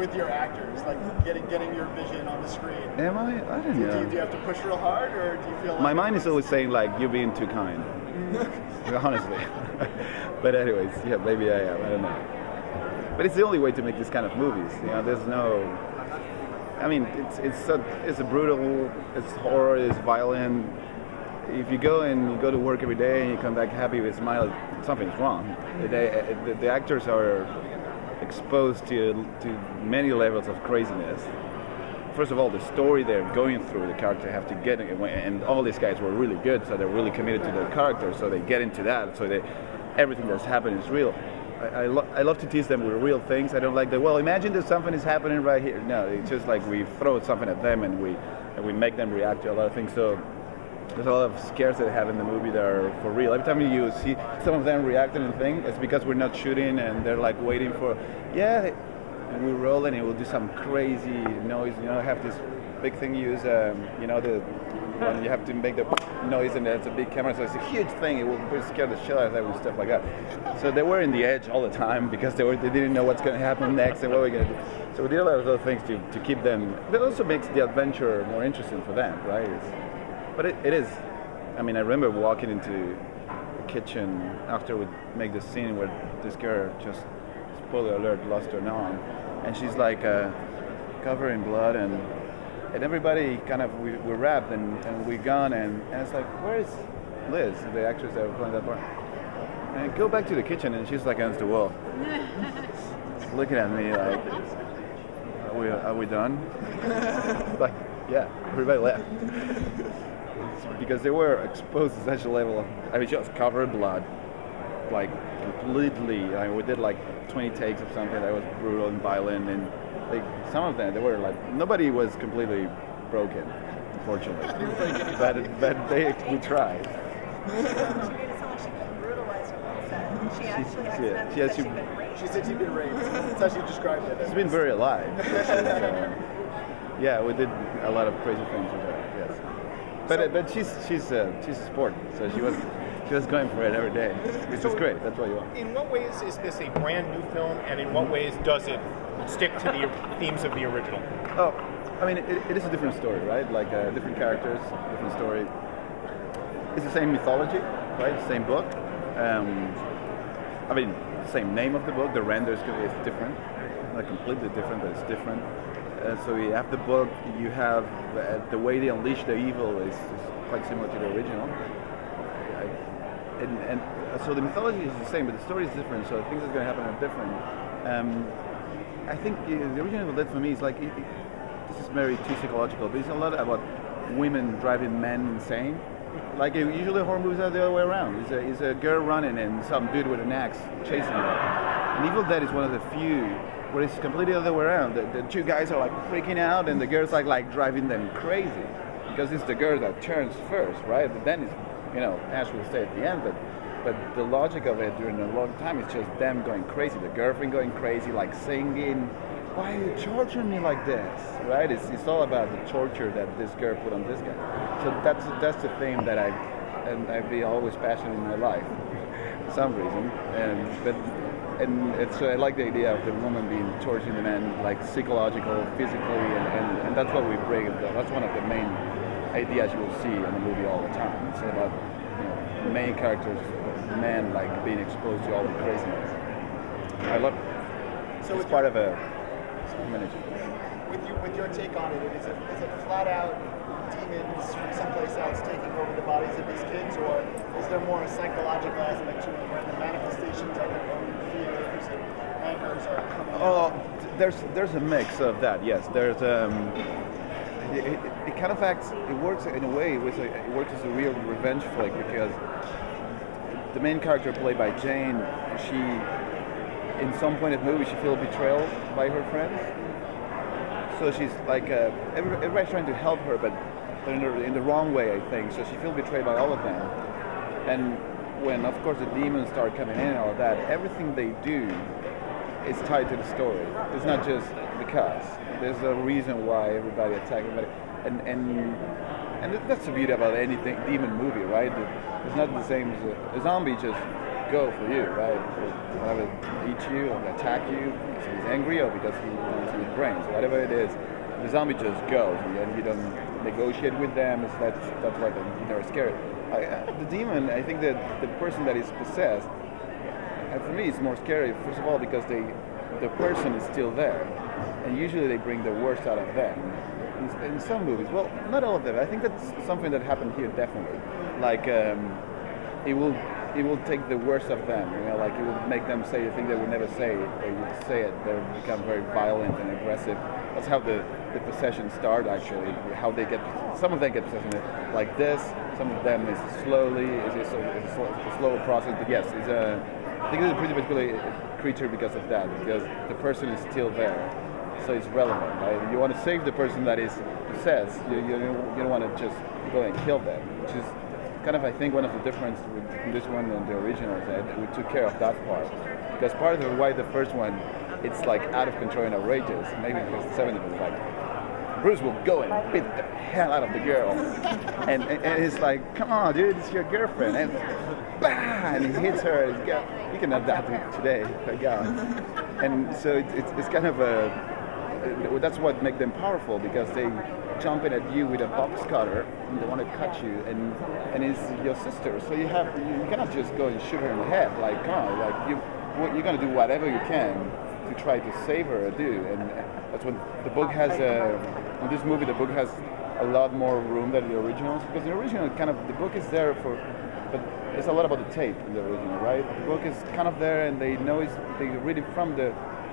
with your actors, like getting your vision on the screen? Am I? I don't know. Do you have to push real hard, or do you feel like... My mind is always saying, like, you're being too kind. Honestly. But anyways, yeah, maybe I am. I don't know. But it's the only way to make this kind of movies. You know, there's no... I mean, it's a brutal, it's horror, it's violent. If you go to work every day and you come back happy with a smile, something's wrong. The actors are exposed to many levels of craziness. First of all, the story they're going through, the characters have to get in, and all these guys were really good, so they're really committed to their characters, so they get into that, so everything that's happening is real. I love to tease them with real things. I don't like that, well, imagine that something is happening right here. No, it's just like we throw something at them and we make them react to a lot of things. So there's a lot of scares that they have in the movie that are for real. Every time you see some of them reacting and things, it's because we're not shooting and they're like waiting for, and we roll and it will do some crazy noise. You know, have this big thing you use, when you have to make the noise and it's a big camera, so it's a huge thing. It will scare the shit out of them and stuff like that. So they were in the edge all the time because they didn't know what's going to happen next and what we're going to do. So we did a lot of those things to keep them. That also makes the adventure more interesting for them, right? But it is. I mean, I remember walking into the kitchen after we make the scene where this girl just, spoiler alert, lost her arm, and she's like covered in blood and everybody kind of, we're wrapped and we're gone and it's like, where is Liz, the actress that was playing that part? And I go back to the kitchen and she's like against the wall. She's looking at me like, are we done? Like, yeah, everybody left. Because they were exposed to such a level of, I mean, just covered in blood. Like, completely, I mean, we did like 20 takes of something that was brutal and violent and some of them, they were like, nobody was completely broken, unfortunately. but we tried. She said she'd been raped. That's how she described it. She's been very alive. Yeah, we did a lot of crazy things with her. Yes, but she's a sport, so she was going for it every day, which is great. That's what you want. In what ways is this a brand new film, and in what ways does it stick to the themes of the original? Oh, I mean, it is a different story, right? Like different characters, different story. It's the same mythology, right? Same book. I mean, same name of the book. The render is different, not completely different, but it's different. So you have the book. You have the way they unleash the evil is quite similar to the original. And so the mythology is the same, but the story is different. So things that's going to happen are different. I think the original of that for me is like, this is very too psychological, but it's a lot about women driving men insane. Like usually horror movies are the other way around. It's a girl running and some dude with an axe chasing her. And Evil Dead is one of the few where it's completely the other way around. The two guys are like freaking out and the girl's like driving them crazy. Because it's the girl that turns first, right? But then it's, Ash will stay at the end, but the logic of it during a long time is just them going crazy. The girlfriend going crazy, like singing, why are you torturing me like this, right? It's all about the torture that this girl put on this guy. So that's the theme that I've been always passionate in my life, for some reason. I like the idea of the woman being torturing the man, like psychological, physically, and that's what we bring. That's one of the main ideas you will see in the movie all the time. It's about the main characters, men, like being exposed to all the craziness. I love it. So it's part of a community. With your take on it, is it flat out demons from someplace else taking over the bodies of these kids, or is there more a psychological aspect to it where the manifestations of their own fears and angers are coming out? There's a mix of that, yes. There's it kind of acts, it works in a way, it works as a real revenge flick because the main character played by Jane, she, in some point of the movie, she feels betrayal by her friends. So she's like, everybody's trying to help her, but in the wrong way, I think. So she feels betrayed by all of them. And when, of course, the demons start coming in and all of that, everything they do is tied to the story. It's not just because. There's a reason why everybody attacks everybody. And that's the beauty about anything demon movie, right? It's not the same as a zombie, just go for you, right? He'll either eat you or attack you because he's angry or because he wants to eat brains. Whatever it is, the zombie just goes, and you don't negotiate with them. That's why they're scary. The demon, I think that the person that is possessed, for me, it's more scary. First of all, because the person is still there, and usually they bring the worst out of them. In some movies, well, not all of them. I think that's something that happened here definitely. Like it will take the worst of them. Like it will make them say the thing they would never say. They would say it. They would become very violent and aggressive. That's how the possession start actually. How they get. Some of them get possession like this. Some of them is slowly. It's a slow process. But yes, I think it's a pretty particular creature because of that. Because the person is still there. So it's relevant, right? You want to save the person that is possessed. You don't want to just go and kill them, which is kind of, I think, one of the differences with this one and the original is that we took care of that part. Because part of why the first one, it's like out of control and outrageous. Maybe because the 70s was like, Bruce will go and beat the hell out of the girl, and it's like, come on, dude, it's your girlfriend, and bah, and he hits her. You can have that today, thank God. And so it's kind of that's what makes them powerful, because they jump in at you with a box cutter and they want to cut you, and it's your sister, so you cannot just go and shoot her in the head. Like, come on, like you're gonna do whatever you can to try to save her or do, and that's what the book has. In this movie, the book has a lot more room than the originals, because the original the book is there but it's a lot about the tape in the original, right? The book is kind of there, and they read it from the.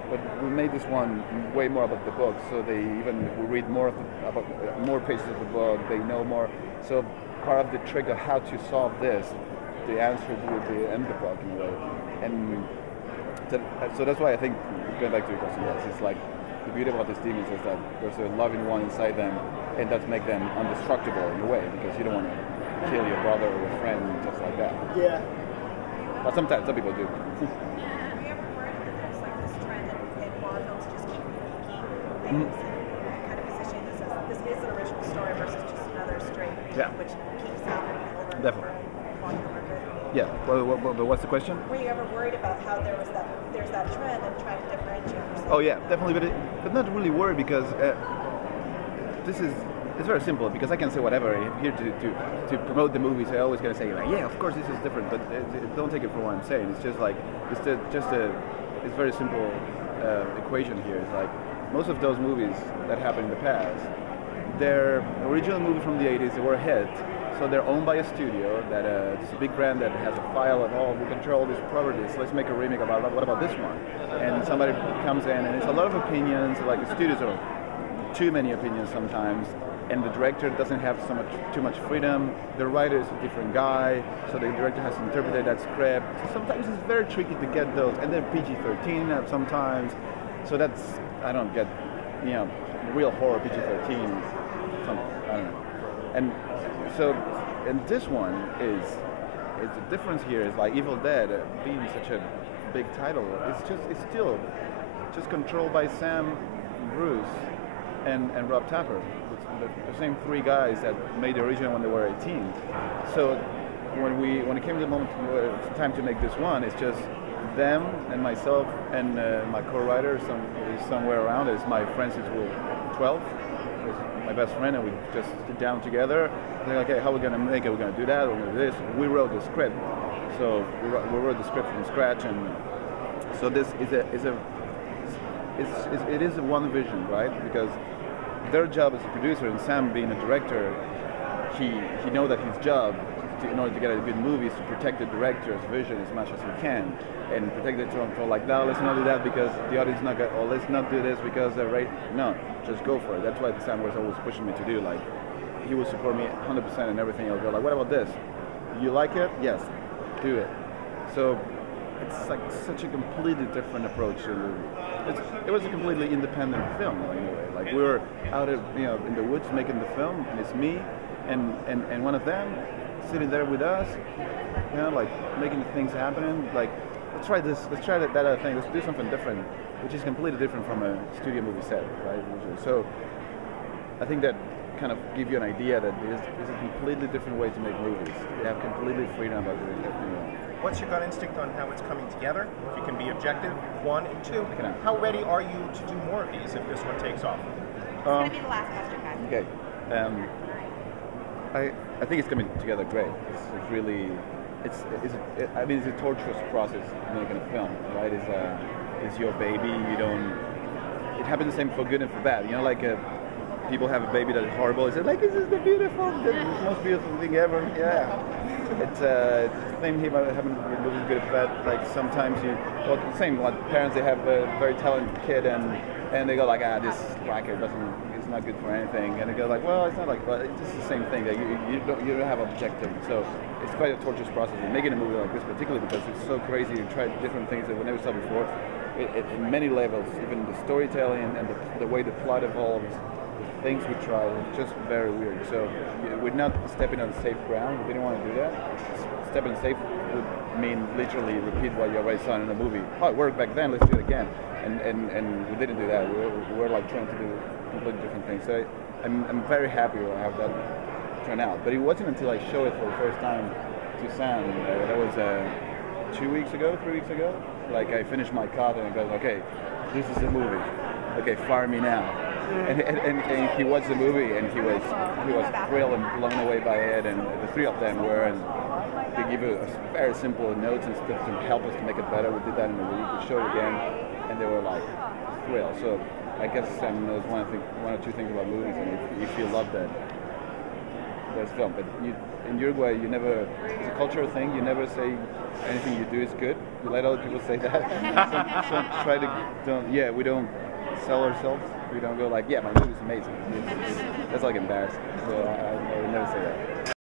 But we made this one way more about the book, so they even read more about more pages of the book. They know more. So part of the trick of how to solve this, the answer would be in the book in a way. And so that's why I think, going back to your question, yes, it's like the beauty about these demons is that there's a loving one inside them, and that makes them indestructible in a way, because you don't want to kill your brother or your friend just like that. Yeah. But sometimes some people do. Kind of position this is an original story versus just another straight remake, which keeps happening over and over on the market. Yeah. Well, what's the question? Were you ever worried about how there's that trend and trying to differentiate yourself? Oh yeah, definitely, but not really worried, because it's very simple, because I can say whatever. I'm here to promote the movies. I always gonna say like, yeah, of course this is different, but don't take it for what I'm saying. It's just like it's very simple equation here. It's like, most of those movies that happened in the past, they're original movies from the 80s. They were a hit, so they're owned by a studio that it's a big brand that has a file of, we control these properties. Let's make a remake about what about this one? And somebody comes in, and it's a lot of opinions. Like the studios are too many opinions sometimes, and the director doesn't have too much freedom. The writer is a different guy, so the director has to interpret that script. So sometimes it's very tricky to get those, and they're PG-13 sometimes. So that's, I don't get, real horror PG-13. I don't know. And so, and this one is the difference here is like Evil Dead being such a big title. It's still just controlled by Sam, Bruce, and Rob Tapper, the same three guys that made the original when they were 18. So when it came to the moment, time to make this one, it's just them and myself and my co-writer somewhere around. It's my friend since we were 12. My best friend, and we just sit down together. And they're like, hey, how are we gonna make it? We're gonna do that. We're gonna do this. We wrote the script, so we wrote the script from scratch, and so this it is one vision, right? Because their job as a producer, and Sam being a director, he knows that his job, in order to get a good movie, is to protect the director's vision as much as he can, and protect it from like, no, let's not do that because the audience is not good, or let's not do this because they're right. No, just go for it. That's what Sam was always pushing me to do. Like, he would support me 100% in everything. I'll go like, what about this? You like it? Yes, do it. So it's like such a completely different approach to the movie. It was a completely independent film in a way. Like, we were out in the woods making the film, and it's me and one of them sitting there with us, like making things happen. Like, let's try this, let's try that other thing, let's do something different, which is completely different from a studio movie set, right? So I think that kind of give you an idea that there's a completely different way to make movies. You have completely freedom about doing it. What's your gut instinct on how it's coming together? If you can be objective, one, and two, how ready are you to do more of these if this one takes off? It's going to be the last question, guys. Okay. I think it's coming together great. It's really, I mean, it's a torturous process making a film, right? It's your baby. You don't. It happens the same for good and for bad. You know, like people have a baby that is horrible. They say, like, this is the most beautiful thing ever. Yeah. It's the same here. Having movies good and bad. Like sometimes the same. Like parents, they have a very talented kid and they go like, this whacker it's not good for anything. And they go like, well, it's not like, well, it's just the same thing. That you don't have objective. So it's quite a torturous process. And making a movie like this, particularly because it's so crazy. You try different things that we never saw before. In many levels, even the storytelling and the way the plot evolves, the things we try, it's just very weird. So we're not stepping on safe ground. We didn't want to do that. Stepping on safe would mean literally repeat what you already saw in the movie. Oh, it worked back then, let's do it again. And we didn't do that. We're like trying to do completely different things. So I'm very happy with how that turned out. But it wasn't until I showed it for the first time to Sam, that was 3 weeks ago. Like I finished my cut and I goes, okay, this is the movie. Okay, fire me now. And he watched the movie and he was thrilled and blown away by it, and the three of them were, and they give us very simple notes and stuff to help us to make it better. We did that in a week. We showed it again, and they were like thrilled. So I guess Sam knows one or two things about movies, and if you love that, there's film. But in Uruguay, it's a cultural thing. You never say anything you do is good. You let other people say that. So we don't sell ourselves. We don't go like, yeah, my movie's amazing. That's like embarrassing. So I would never say that.